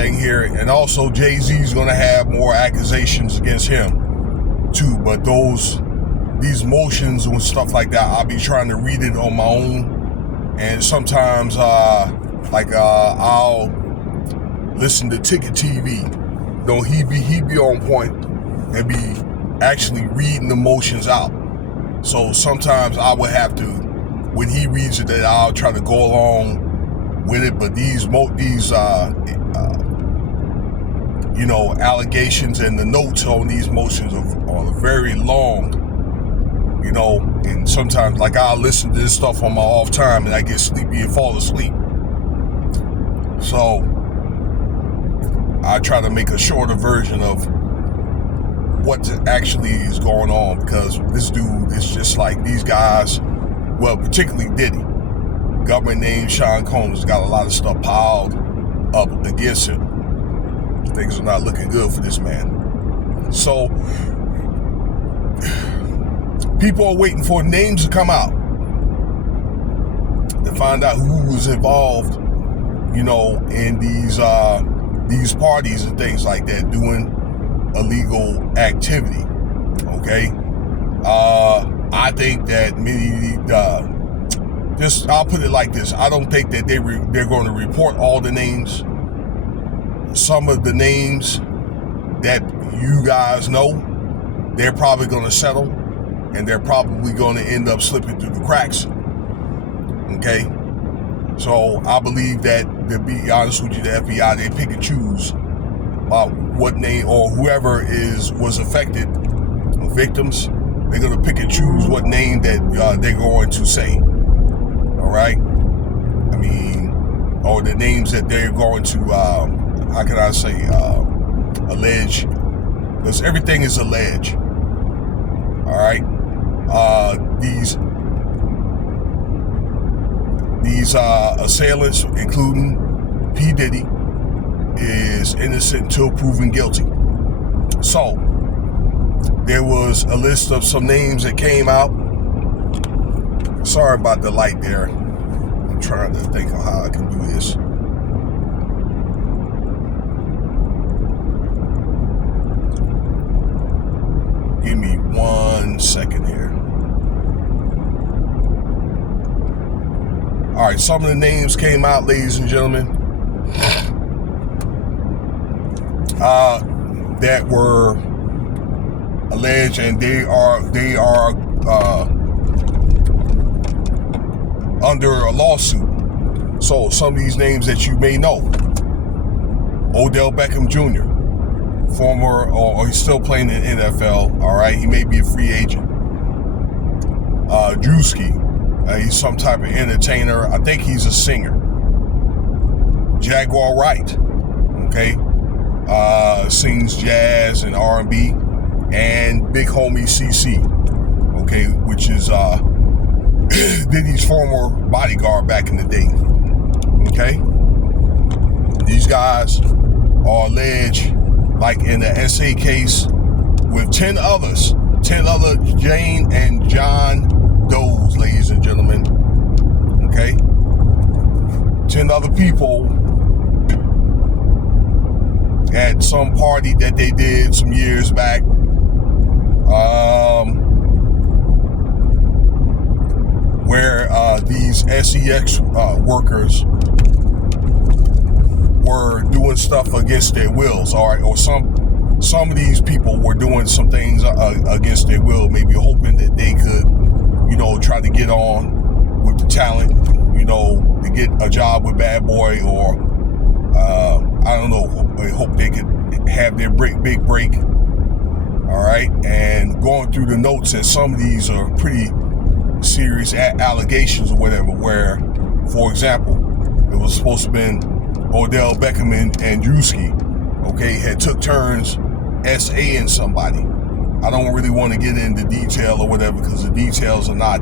everything here. And also Jay-Z's going to have more accusations against him too. But these motions and stuff like that, I'll be trying to read it on my own. And sometimes I'll listen to Ticket TV. He be on point and be actually reading the motions out. So sometimes I would have to, when he reads it, that I'll try to go along with it. But these allegations and the notes on these motions are very long, and sometimes like I'll listen to this stuff on my off time and I get sleepy and fall asleep. So I try to make a shorter version of what actually is going on, because this dude is just like these guys, well, particularly Diddy. Government named Sean Combs got a lot of stuff piled up against it. Things are not looking good for this man. So people are waiting for names to come out to find out who was involved, in these parties and things like that, doing illegal activity. Okay, I think that I'll put it like this: I don't think that they're going to report all the names. Some of the names that you guys know, they're probably going to settle, and they're probably going to end up slipping through the cracks. Okay, so I believe that, to be honest with you, the FBI, they pick and choose what name or whoever was affected, victims. They're going to pick and choose what name that they're going to say. All right, or the names that they're going to how can I say, allege, because everything is alleged. All right, these assailants, including P. Diddy, is innocent until proven guilty. So there was a list of some names that came out. Sorry about the light there. I'm trying to think of how I can do this. Give me 1 second here. All right, some of the names came out, ladies and gentlemen, that were alleged, and they are under a lawsuit. So some of these names that you may know: Odell Beckham Jr., former, or he's still playing in the NFL. All right, he may be a free agent. Drusky, he's some type of entertainer. I think he's a singer. Jaguar Wright, okay, sings jazz and R&B, and Big Homie CC, okay, which is Diddy's former bodyguard back in the day. Okay, these guys are alleged, like in the SA case, with 10 other Jane and John Does, ladies and gentlemen. Okay, 10 other people at some party that they did some years back. Where these SEX workers were doing stuff against their wills, all right, or some of these people were doing some things against their will, maybe hoping that they could, try to get on with the talent, to get a job with Bad Boy, or I don't know, they hope they could have their big break. All right, and going through the notes, and some of these are pretty serious allegations or whatever, where, for example, it was supposed to have been Odell Beckham and Drusky, okay, had took turns SAing somebody. I don't really want to get into detail or whatever, because the details are not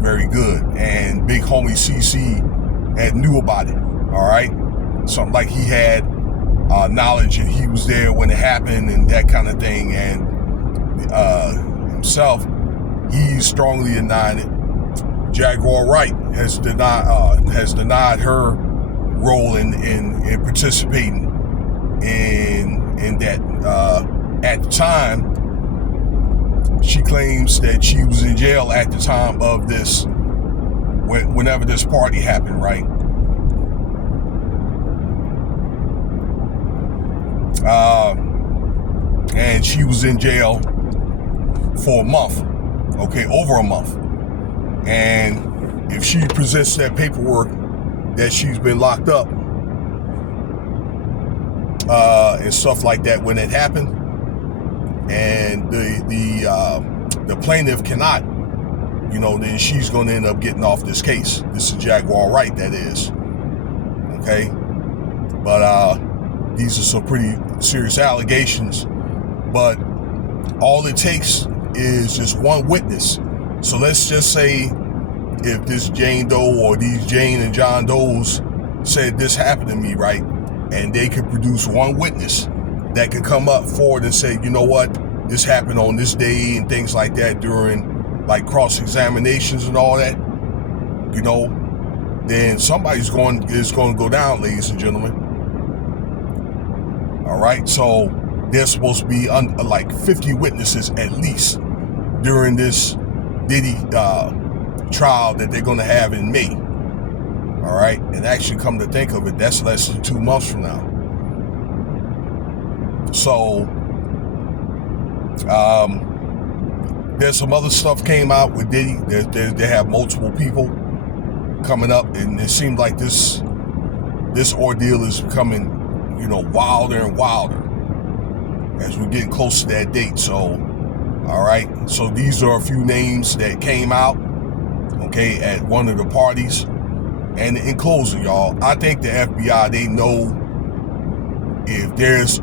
very good. And Big Homie CC had knew about it, all right? Something like he had knowledge and he was there when it happened and that kind of thing. And himself, he's strongly denying it. Jaguar Wright has denied her role in participating and that at the time, she claims that she was in jail at the time of this, whenever this party happened, right? And she was in jail for a month, okay, over a month. And if she presents that paperwork that she's been locked up and stuff like that when it happened, and the plaintiff cannot, then she's going to end up getting off this case. This is Jaguar Wright, that is. Okay? But these are some pretty serious allegations. But all it takes is just one witness. So let's just say if this Jane Doe or these Jane and John Does said this happened to me, right? And they could produce one witness that could come up forward and say, you know what, this happened on this day and things like that during like cross-examinations and all that, then somebody's going to go down, ladies and gentlemen. All right, so there's supposed to be like 50 witnesses at least during this Diddy trial that they're going to have in May. All right, and actually, come to think of it, that's less than 2 months from now. So there's some other stuff came out with Diddy. They have multiple people coming up, and it seems like this ordeal is becoming, wilder and wilder as we're getting close to that date. So, all right. So these are a few names that came out, okay, at one of the parties. And in closing, y'all, I think the FBI, they know if there's,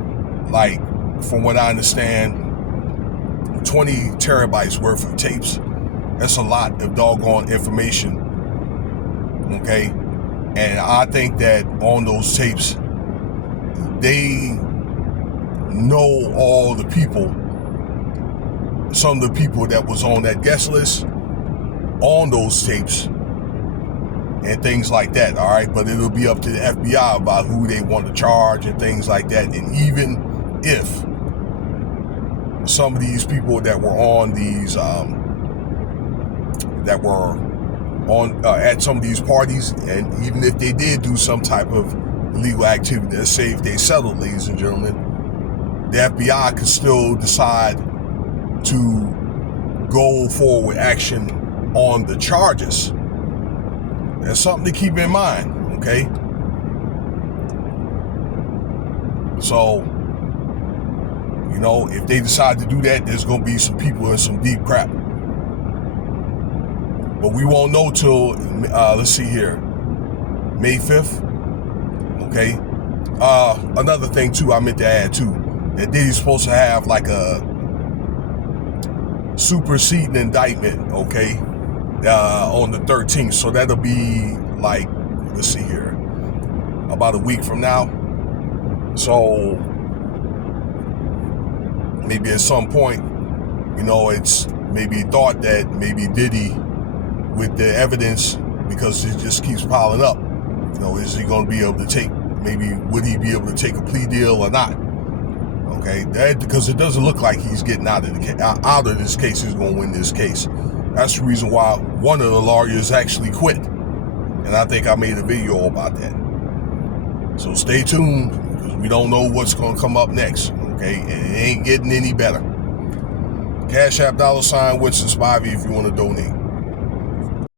like, from what I understand, 20 terabytes worth of tapes. That's a lot of doggone information, okay? And I think that on those tapes, they know all the people, some of the people that was on that guest list on those tapes and things like that, all right? But it'll be up to the FBI about who they want to charge and things like that. And even if some of these people that were on these, that were on at some of these parties, and even if they did do some type of illegal activity, let's say if they settled, ladies and gentlemen, the FBI could still decide to go forward with action on the charges. That's something to keep in mind, okay? So, if they decide to do that, there's going to be some people in some deep crap. But we won't know till, let's see here, May 5th, okay? Another thing, too, I meant to add, too, that Diddy's supposed to have, like, a superseding indictment, okay, on the 13th. So that'll be, like, let's see here, about a week from now. So maybe at some point, it's maybe thought that maybe Diddy, with the evidence, because it just keeps piling up, is he going to be able to take, maybe would he be able to take a plea deal or not? Okay, because it doesn't look like he's getting out of this case. He's going to win this case. That's the reason why one of the lawyers actually quit. And I think I made a video about that. So stay tuned, because we don't know what's going to come up next. Okay, and it ain't getting any better. Cash App $Winston Spivey if you want to donate.